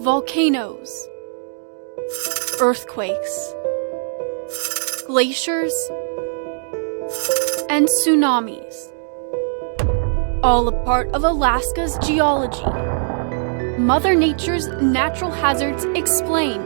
Volcanoes, earthquakes, glaciers, and tsunamis. All a part of Alaska's geology. Mother Nature's natural hazards explained.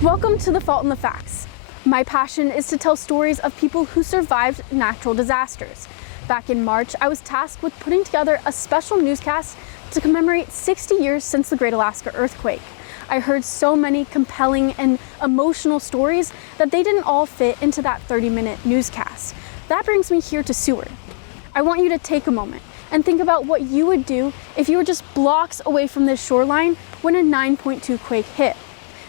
Welcome to The Fault in the Facts. My passion is to tell stories of people who survived natural disasters. Back in March, I was tasked with putting together a special newscast to commemorate 60 years since the Great Alaska Earthquake. I heard so many compelling and emotional stories that they didn't all fit into that 30-minute newscast. That brings me here to Seward. I want you to take a moment and think about what you would do if you were just blocks away from this shoreline when a 9.2 quake hit.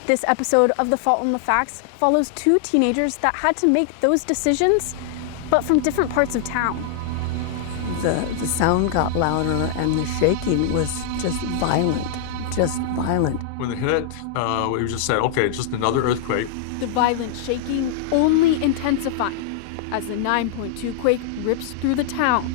This episode of The Fault in the Facts follows two teenagers that had to make those decisions, but from different parts of town. The sound got louder and the shaking was just violent. When it hit, we just said, okay, just another earthquake. The violent shaking only intensifying as the 9.2 quake rips through the town.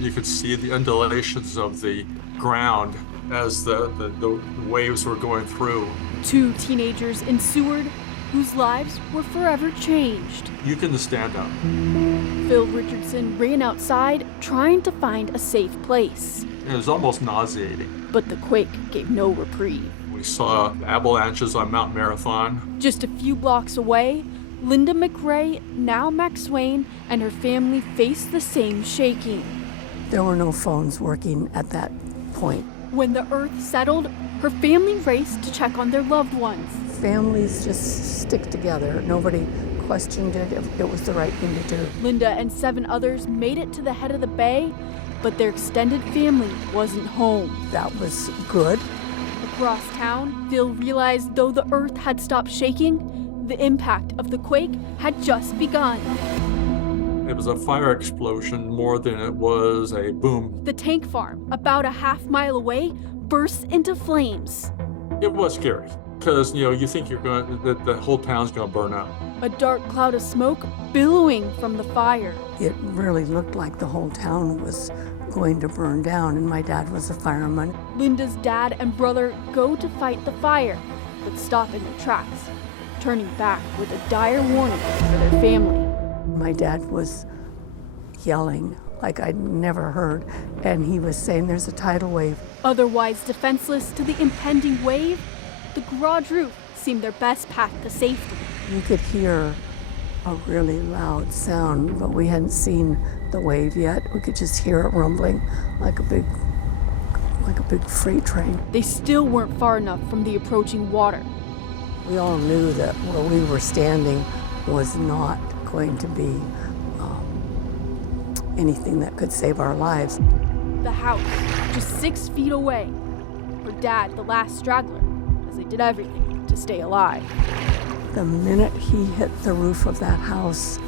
You could see the undulations of the ground as the waves were going through. Two teenagers in Seward whose lives were forever changed. You can stand up. Phil Richardson ran outside trying to find a safe place. It was almost nauseating. But the quake gave no reprieve. We saw avalanches on Mount Marathon. Just a few blocks away, Linda McRae, now McSwain, and her family faced the same shaking. There were no phones working at that point. When the earth settled, her family raced to check on their loved ones. Families just stick together. Nobody questioned it if it was the right thing to do. Linda and 7 others made it to the head of the bay, but their extended family wasn't home. That was good. Across town, Phil realized though the earth had stopped shaking, the impact of the quake had just begun. It was a fire explosion more than it was a boom. The tank farm, about a half-mile away, burst into flames. It was scary because, you think that the whole town's going to burn up. A dark cloud of smoke billowing from the fire. It really looked like the whole town was going to burn down, and my dad was a fireman. Linda's dad and brother go to fight the fire, but stop in their tracks, turning back with a dire warning for their family. My dad was yelling like I'd never heard, and he was saying there's a tidal wave. Otherwise defenseless to the impending wave, the garage roof seemed their best path to safety. You could hear a really loud sound, but we hadn't seen the wave yet. We could just hear it rumbling like a big freight train. They still weren't far enough from the approaching water. We all knew that where we were standing was not going to be anything that could save our lives. The house, just 6 feet away. Her dad, the last straggler, as they did everything to stay alive. The minute he hit the roof of that house,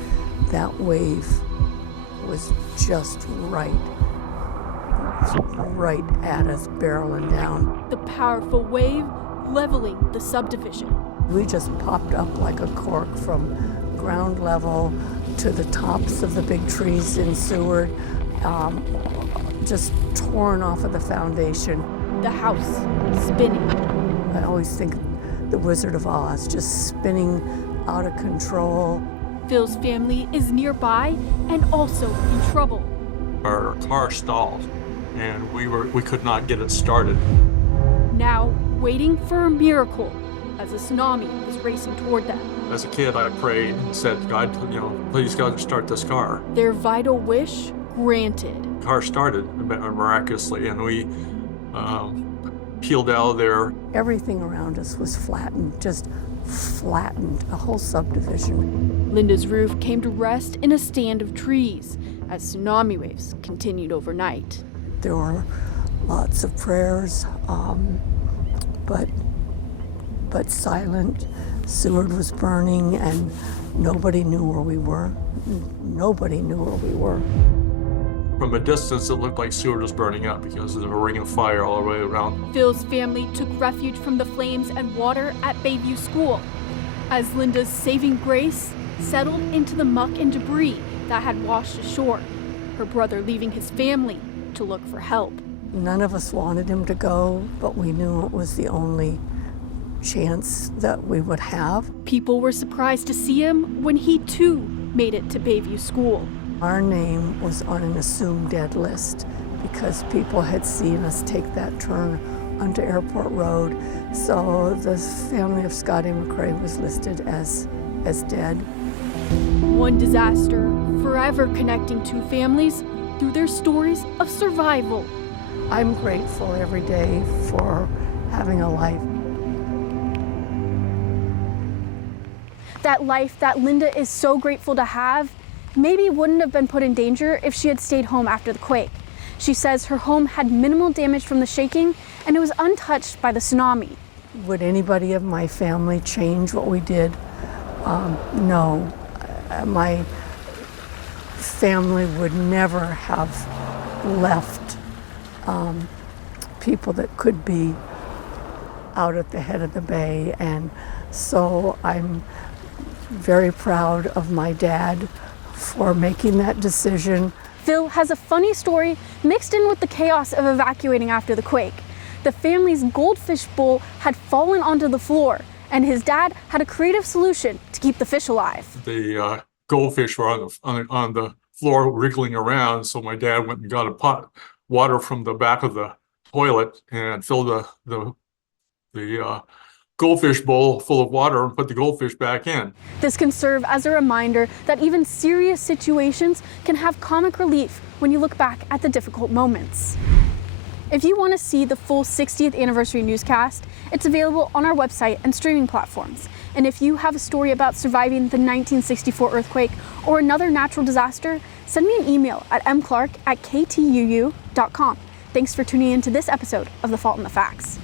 that wave was just right at us, barreling down. The powerful wave leveling the subdivision. We just popped up like a cork from ground level to the tops of the big trees in Seward, just torn off of the foundation. The house spinning. I always think the Wizard of Oz, just spinning out of control. Phil's family is nearby and also in trouble. Our car stalled, and we could not get it started. Now waiting for a miracle as a tsunami is racing toward them. As a kid, I prayed and said, God, please, God, start this car. Their vital wish granted. The car started miraculously, and we peeled out of there. Everything around us was flattened, just flattened, a whole subdivision. Linda's roof came to rest in a stand of trees as tsunami waves continued overnight. There were lots of prayers, but silent. Seward was burning, and nobody knew where we were. Nobody knew where we were. From a distance, it looked like Seward was burning up because there was a ring of fire all the way around. Phil's family took refuge from the flames and water at Bayview School, as Linda's saving grace settled into the muck and debris that had washed ashore, her brother leaving his family to look for help. None of us wanted him to go, but we knew it was the only chance that we would have. People were surprised to see him when he too made it to Bayview School. Our name was on an assumed dead list because people had seen us take that turn onto Airport Road. So the family of Scotty McRae was listed as dead. One disaster forever connecting two families through their stories of survival. I'm grateful every day for having a life. That life that Linda is so grateful to have maybe wouldn't have been put in danger if she had stayed home after the quake. She says her home had minimal damage from the shaking and it was untouched by the tsunami. Would anybody of my family change what we did? No. My family would never have left people that could be out at the head of the bay, and so I'm very proud of my dad for making that decision. Phil has a funny story mixed in with the chaos of evacuating after the quake. The family's goldfish bowl had fallen onto the floor, and his dad had a creative solution to keep the fish alive. The goldfish were on the floor wriggling around, so my dad went and got a pot water from the back of the toilet and filled the goldfish bowl full of water and put the goldfish back in. This can serve as a reminder that even serious situations can have comic relief when you look back at the difficult moments. If you want to see the full 60th anniversary newscast, it's available on our website and streaming platforms. And if you have a story about surviving the 1964 earthquake or another natural disaster, send me an email at mclark@ktuu.com. Thanks for tuning in to this episode of The Fault in the Facts.